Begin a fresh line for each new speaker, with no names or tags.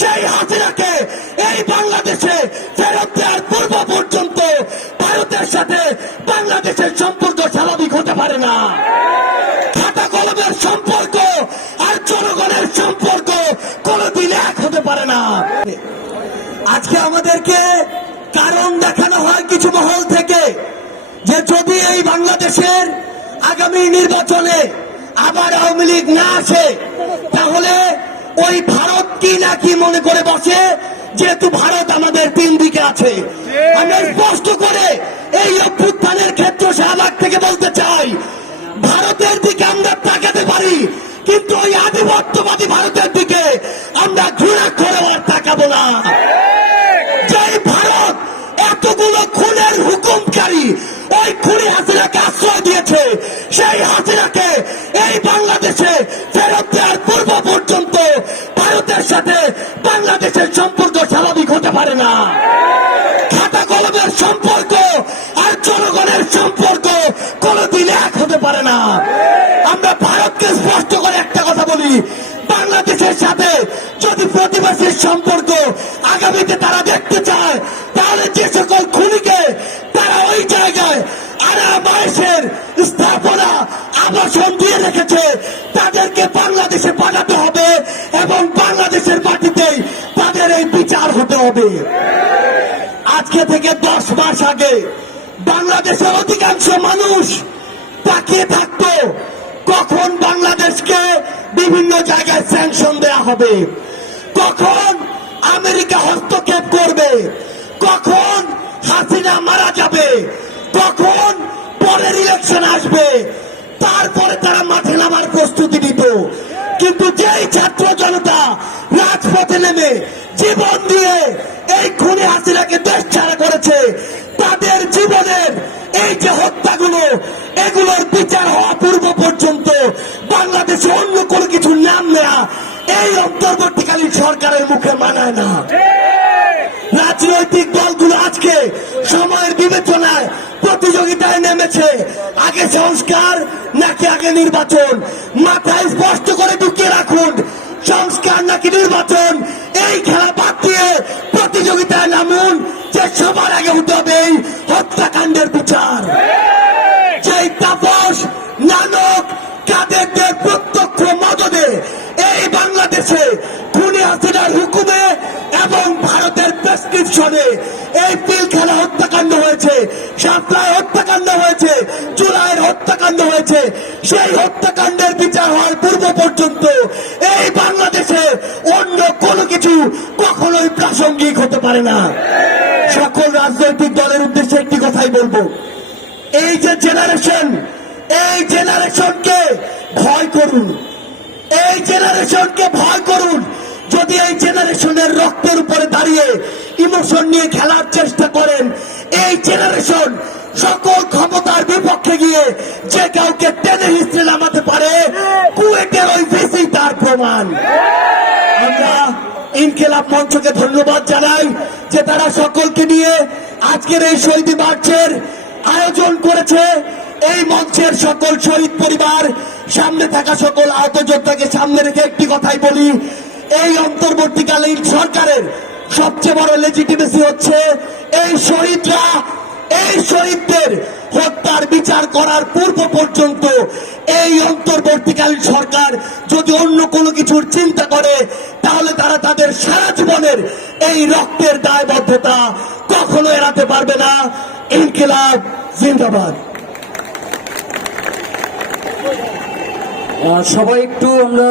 সেই হাসিনাকে এই বাংলাদেশে ফেরত দেওয়ার পূর্ব পর্যন্ত ভারতের সাথে বাংলাদেশের সম্পর্ক স্বাভাবিক হতে পারে না। খাতা কলমের সম্পর্ক আর জনগণের সম্পর্ক কোনোদিন এক হতে পারে না। আজকে আমাদেরকে কারণ দেখানো হয় কিছু মহল থেকে যে যদি এই বাংলাদেশের আগামী নির্বাচনে আবার আওয়ামী লীগ না আসে, তাহলে ওই ভারত কি না কি মনে করে বসে? যেহেতু ভারত আমাদের তিন দিকে আছে। আমরা স্পষ্ট করে এই অভ্যুত্থানের ক্ষেত্র শাহবাগ থেকে বলতে চাই, ভারতের দিকে আমরা তাকাতে পারি, কিন্তু ওই আধিপত্যবাদী ভারতের দিকে আমরা ঘৃণা করে আর তাকাবো না। যে ভারত এতগুলো খুনের হুকুমকারী ওই খুনি হাসিনাকে আশ্রয় দিয়েছে, সেই হাসিনাকে এই বাংলাদেশে ফেরত ভারতের সাথে বাংলাদেশের সম্পর্ক স্বাভাবিক হতে পারে না। খাতা কলমের সম্পর্ক আর জনগণের সম্পর্ক কোনোদিন এক হতে পারে না। আমরা ভারতকে স্পষ্ট করে একটা কথা বলি, বাংলাদেশের সাথে যদি প্রতিবেশীর সম্পর্ক আগামীতে তারা দেখতে চায়, তাহলে যে সকল খুনিকে তারা ওই জায়গায় আরামায়েশের স্থাপনা, আবাসন দিয়ে রেখেছে, তাদেরকে বাংলাদেশে পাঠাতে হবে। হবে। আজকে থেকে দশ মাস আগে বাংলাদেশের অধিকাংশ মানুষ তাকিয়ে থাকতো। কখন বাংলাদেশকে বিভিন্ন জায়গায় স্যাংশন দেয়া হবে? কখন আমেরিকা হস্তক্ষেপ করবে? কখন হাসিনা মারা যাবে? কখন পরের ইলেকশন আসবে? তারপরে তারা মাঠে নামার প্রস্তুতি নিত। কিন্তু যেই ছাত্র জনতা রাজপথে নেমে জীবন দিয়ে এই খুনে হাসিনাকে দেশ ছাড়া করেছে। তাদের জীবনের এই যে হত্যাগুলো, এগুলোর বিচার হওয়া পূর্ব পর্যন্ত বাংলাদেশে অন্য কোনো কিছু নাম নেয়া এই অন্তর্বর্তীকালীন সরকারের মুখে মানায় না। রাজনৈতিক দলগুলো আজকে সময়ের বিবেচনায় প্রতিযোগিতায় নেমেছে। আগে সংস্কার, নাকি আগে নির্বাচন? মাথায় স্পষ্ট করে ঢুকিয়ে রাখুন সংস্কার নাকি নির্বাচন? এই খেলা বাদ দিয়ে প্রতিযোগিতায় নামুন, যে সবার আগে হবে হত্যাকাণ্ডের বিচার। তাপস, নানক, কাদেরদের প্রত্যক্ষ মদদে এই বাংলাদেশে হুকুমে এবং ভারতের প্রেসক্রিপশনে এই পিলখানা হত্যাকাণ্ড হয়েছে, সাপ্লাই হত্যাকাণ্ড হয়েছে, জুলাইয়ের হত্যাকাণ্ড হয়েছে। সেই হত্যাকাণ্ডের বিচার হওয়ার পূর্ব পর্যন্ত এই বাংলাদেশে অন্য কোনো কিছু কখনোই প্রাসঙ্গিক হতে পারে না। সকল রাজনৈতিক দলের উদ্দেশ্যে একটি কথাই বলব। এই যে জেনারেশন এই জেনারেশনকে ভয় করুন। এই জেনারেশনকে ভয় করুন। যদি এই জেনারেশনের রক্তের উপরে দাঁড়িয়ে ইমোশন নিয়ে খেলার চেষ্টা করেন, এই জেনারেশন সকল ক্ষমতার বিপক্ষে গিয়ে যে কাউকে টেনে হিস্ট্রি নামাতে পারে, কুয়েটের ওই বেশি তার প্রমাণ। ইনকেলাব মঞ্চকে ধন্যবাদ জানাই যে তারা সকলকে নিয়ে আজকের এই শহীদ মার্চের আয়োজন করেছে। এই মঞ্চের সকল শহীদ পরিবার, সামনে থাকা সকল আহত যোদ্ধাকে সামনে রেখে একটি কথাই বলি, এই অন্তর্বর্তীকালীন সরকারের সবচেয়ে বড় লেজিটিমেসি হচ্ছে এই শহীদরা, এই শহীদদের হত্যার বিচার করার পূর্ব পর্যন্ত এই অন্তর্বর্তীকালীন সরকার যদি অন্য কোনো কিছুর চিন্তা করে তাহলে তারা তাদের সারা জীবনের এই রক্তের দায়বদ্ধতা কখনো এড়াতে পারবে না। ইনকিলাব, জিন্দাবাদ।
সবাই একটু আমরা